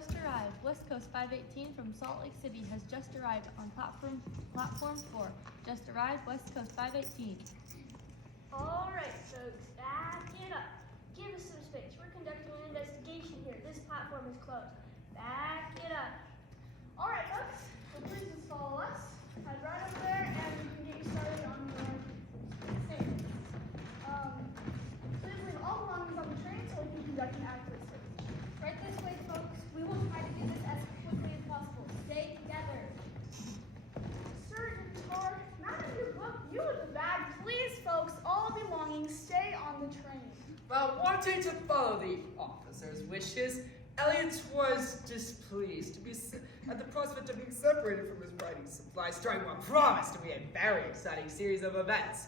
just arrived. West Coast 518 from Salt Lake City has just arrived on platform 4. Just arrived, West Coast 518. All right, folks, back it up. Give us some space. We're conducting an investigation here. This platform is closed. Back it up. All right, folks, so please just follow us. Head right over there, and we can get you started on your statement. Please leave all belongings on the train so we can conduct an accurate search. Right this way, folks. We will try to do this as quickly as possible. Stay together. Sir, Tar, not in your book. You with the bag. Please, folks, all belongings stay on the train. While wanting to follow the officer's wishes, Elliot was displeased to be at the prospect of being separated from his writing supplies during what promised to be a very exciting series of events.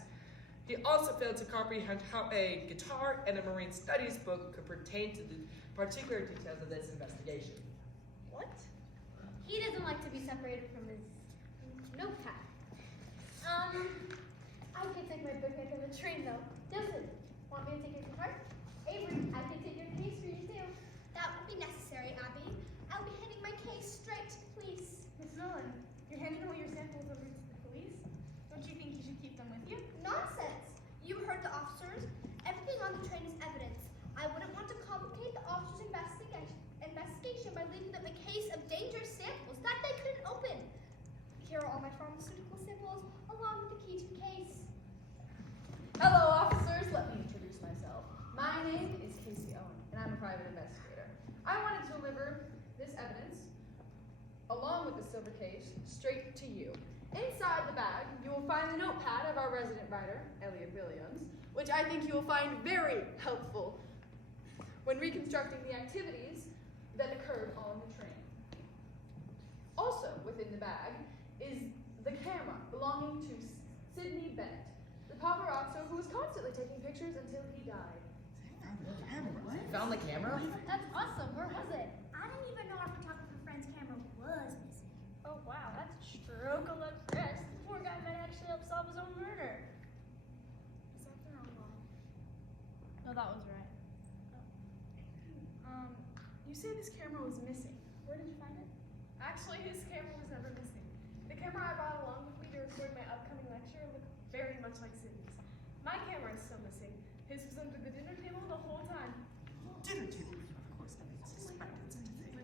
He also failed to comprehend how a guitar and a marine studies book could pertain to the particular details of this investigation. What? He doesn't like to be separated from his notepad. I can take my book on the train though. Dilson, want me to take your guitar? Avery, I can take your case for you too. That won't be necessary, Abby. I'll be handing my case straight to the police. Miss Nolan, you're handing away your samples over to the police? Don't you think you should keep them with you? Nonsense! You heard the officers. Everything on the train is evidence. I wouldn't want to complicate the officers' investigation by leaving them a case of dangerous samples that they couldn't open. Here are all my pharmaceutical samples, along with the key to the case. Hello, officers. Let me introduce myself. My name is Casey Owen, and I'm a private investigator. I wanted to deliver this evidence, along with the silver case, straight to you. Inside the bag, you will find the notepad of our resident writer, Elliot Williams, which I think you will find very helpful when reconstructing the activities that occurred on the train. Also within the bag is the camera belonging to Sidney Bennett, the paparazzo who was constantly taking pictures until he died. Found the camera? That's awesome. Where was it? I didn't even know our photographer friend's camera was missing. Oh, wow, that's a stroke of luck for us. The poor guy might actually help solve his own murder. Is that the wrong one? No, that was right. You say this camera was missing. Where did you find it? Actually, his camera was never missing. The camera I brought along with me to record my upcoming lecture looked very much like Sydney's. My camera is still missing. His was under the dinner table the whole time. Dinner table, of course, I suspected such a thing.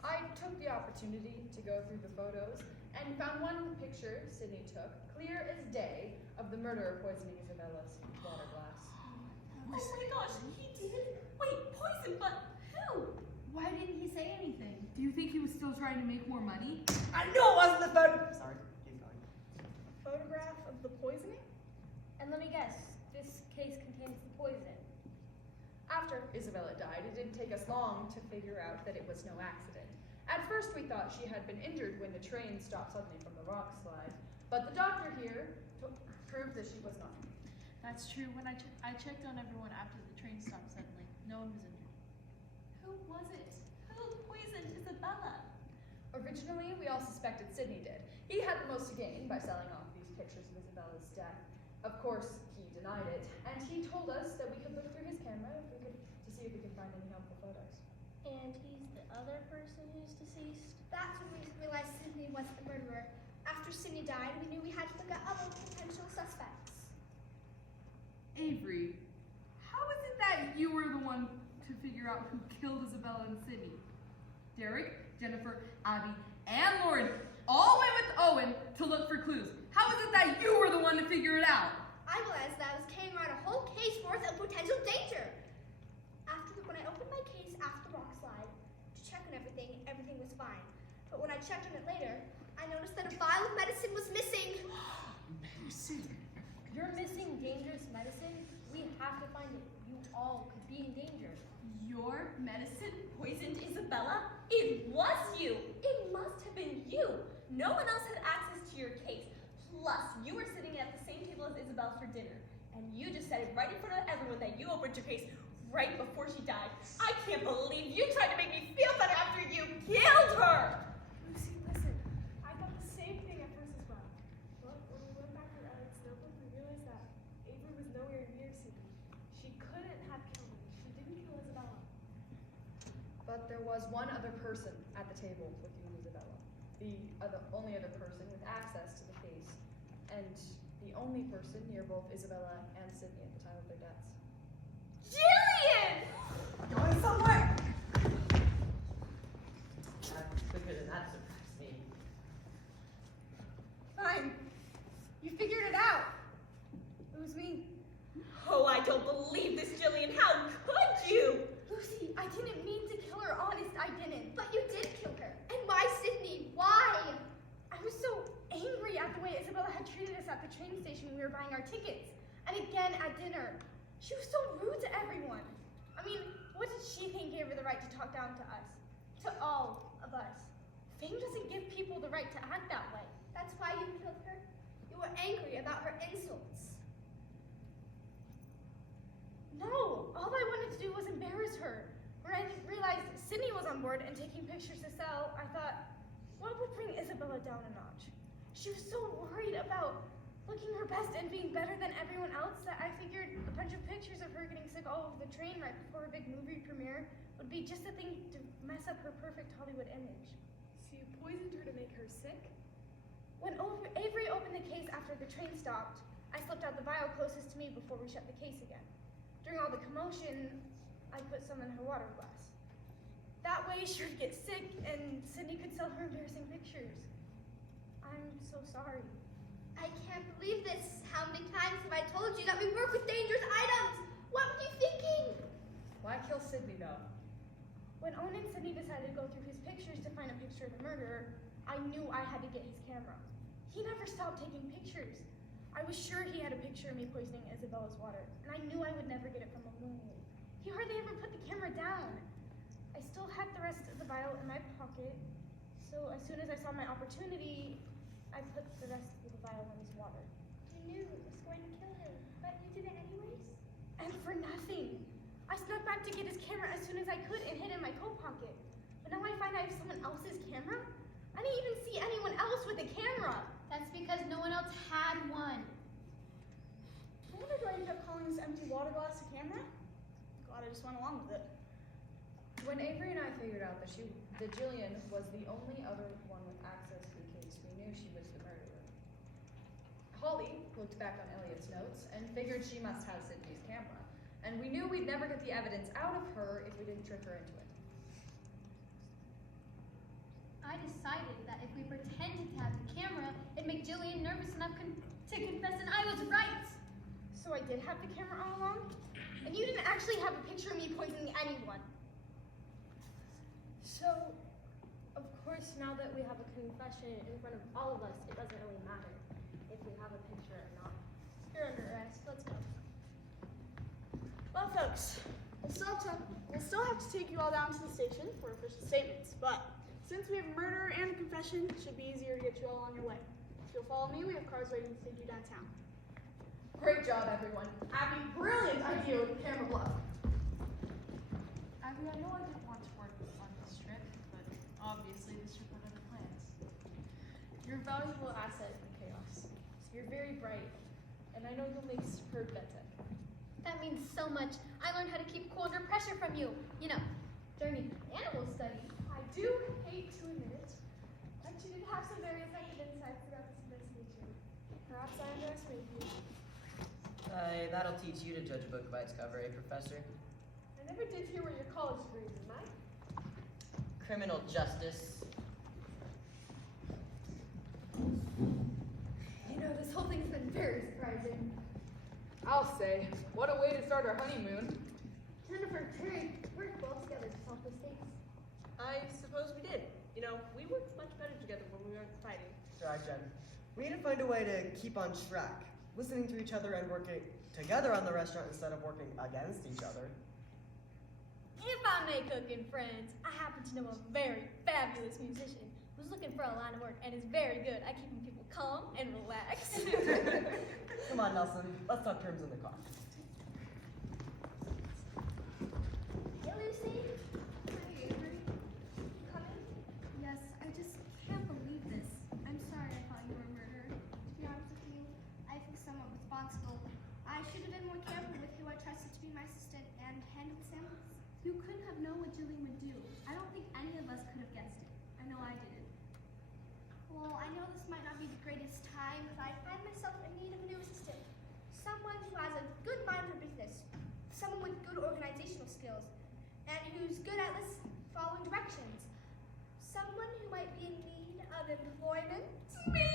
I took the opportunity to go through the photos and found one picture Sydney took, clear as day, of the murderer poisoning Isabella's water glass. Oh my gosh, he did? Wait, poison, but who? Why didn't he say anything? Do you think he was still trying to make more money? I knew it wasn't the photo. Sorry, keep going. Photograph of the poisoning? And let me guess, this case contains the poison. After Isabella died, it didn't take us long to figure out that it was no accident. At first we thought she had been injured when the train stopped suddenly from the rock slide, but the doctor here proved that she was not. That's true. When I checked on everyone after the train stopped suddenly, no one was injured. Who was it? Who poisoned Isabella? Originally, we all suspected Sidney did. He had the most to gain by selling off these pictures of Isabella's death. Of course, he denied it, and he told us that we could look through his camera to see if we could find any helpful photos. And he's the other person who's deceased? That's when we realized Sydney wasn't the murderer. After Sydney died, we knew we had to look at other potential suspects. Avery, how is it that you were the one to figure out who killed Isabella and Sydney? Derek, Jennifer, Abby, and Lauren all went with Owen to look for clues. How is it that you were the one to figure it out? I realized that I was carrying around a whole case worth of potential danger. When I opened my case after the rock slide to check on everything, everything was fine. But when I checked on it later, I noticed that a vial of medicine was missing. Medicine? You're missing dangerous medicine? We have to find it. You all could be in danger. Your medicine poisoned Isabella? It was you! It must have been you! No one else had access to your case. Plus, you were sitting at the same table as Isabella for dinner. And you just said it right in front of everyone that you opened your case right before she died. I can't believe you tried to make me feel better after you killed her! Lucy, listen. I thought the same thing at first as well. But when we went back to Elliot's notebook, we realized that Avery was nowhere near Sydney. She couldn't have killed him. She didn't kill Isabella. But there was one other person at the table with you and Isabella. The only other person with access to the case, and the only person near both Isabella and Sydney at the time of their deaths. Jillian! Going somewhere! That's quicker than that surprised me. Fine. You figured it out. It was me. Oh, I don't believe this, Jillian. How could you? Lucy, I didn't mean to kill her, honest, I didn't. But you did kill her. And why, Sydney? Why? I was so angry at the way Isabella had treated us at the train station when we were buying our tickets. And again at dinner. She was so rude to everyone. I mean, what did she think gave her the right to talk down to us? To all of us. Fame doesn't give people the right to act that way. That's why you killed her? You were angry about her insults. No, all I wanted to do was embarrass her. When I realized Sydney was on board and taking pictures to sell, I thought, what would bring Isabella down a notch? She was so worried about looking her best and being better than everyone else that I figured a bunch of pictures of her getting sick all over the train right before her big movie premiere would be just the thing to mess up her perfect Hollywood image. So you poisoned her to make her sick? When Avery opened the case after the train stopped, I slipped out the vial closest to me before we shut the case again. During all the commotion, I put some in her water glass. That way she would get sick and Sydney could sell her embarrassing pictures. I'm so sorry. I can't believe this. How many times have I told you that we work with dangerous items? What were you thinking? Why kill Sydney, though? When Owen and Sydney decided to go through his pictures to find a picture of the murderer, I knew I had to get his camera. He never stopped taking pictures. I was sure he had a picture of me poisoning Isabella's water, and I knew I would never get it from him willingly. He hardly ever put the camera down. I still had the rest of the vial in my pocket, so as soon as I saw my opportunity, I put the rest of the vial in his water. You knew it was going to kill him, but you did it anyways? And for nothing. I snuck back to get his camera as soon as I could and hid it in my coat pocket. But now I find I have someone else's camera? I didn't even see anyone else with a camera. That's because no one else had one. I wonder do I end up calling this empty water glass a camera? Glad I just went along with it. When Avery and I figured out that Jillian was the only other one with access to the case, we knew she was the murderer. Holly looked back on Elliot's notes and figured she must have Sydney's camera. And we knew we'd never get the evidence out of her if we didn't trick her into it. I decided that if we pretended to have the camera, it'd make Jillian nervous enough to confess, and I was right. So I did have the camera all along? And you didn't actually have a picture of me poisoning anyone. So, of course, now that we have a confession in front of all of us, it doesn't really matter if we have a picture or not. You're under arrest. Let's go. Well, folks, we'll still have to take you all down to the station for official statements, but since we have a murder and a confession, it should be easier to get you all on your way. If you'll follow me, we have cars waiting to take you downtown. Great job, everyone. Abby, brilliant idea with the camera bluff. Abby, I know I didn't want to work on this trip, but obviously this trip had other plans. You're a valuable asset in chaos. You're very bright, and I know you'll make superb medtech. That means so much. I learned how to keep cool under pressure from you. You know, during an animal study. I do hate to admit it, but you did have some very effective insights about this investigation. Perhaps I underestimated you. That'll teach you to judge a book by its cover, eh, Professor? I never did hear what your college degree is, am I? Criminal justice. You know, this whole thing's been very surprising. I'll say, what a way to start our honeymoon. Jennifer, Terry, we worked well together to solve this case. I suppose we did. You know, we worked much better together when we weren't fighting. Right, Jen. We need to find a way to keep on track, listening to each other and working together on the restaurant instead of working against each other. If I may cook in friends, I happen to know a very fabulous musician who's looking for a line of work and is very good at keeping people calm and relaxed. Come on, Nelson. Let's talk terms in the car. Hey, Lucy. Hi, Avery. Coming? Yes, I just can't believe this. I'm sorry I thought you were murdered. To be honest with you, I think somewhat responsible. I should have been more careful with who I trusted to be my assistant and handle the samples. You couldn't have known what Jillian would do. I don't think any of us could have guessed it. I know I didn't. Well, I know this might not be the greatest time, but I find myself in need of a new assistant. Someone who has a good mind for business, someone with good organizational skills, and who's good at following directions. Someone who might be in need of employment. Me?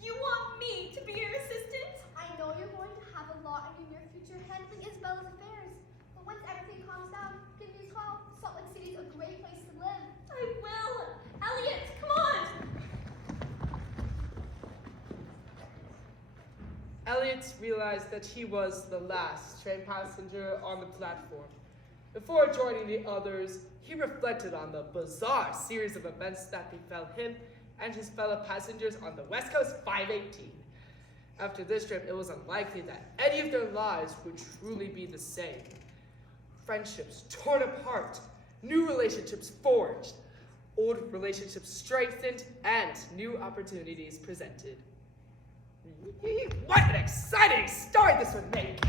You want me to be your assistant? I know you're going to have a lot in your near future handling Isabella's affairs, but once everything calms down, give me a call. Salt Lake City is a great place to live. I will. Elliot, come on. Elliot realized that he was the last train passenger on the platform. Before joining the others, he reflected on the bizarre series of events that befell him and his fellow passengers on the West Coast 518. After this trip, it was unlikely that any of their lives would truly be the same. Friendships torn apart, new relationships forged, old relationships strengthened, and new opportunities presented. What an exciting story this would make!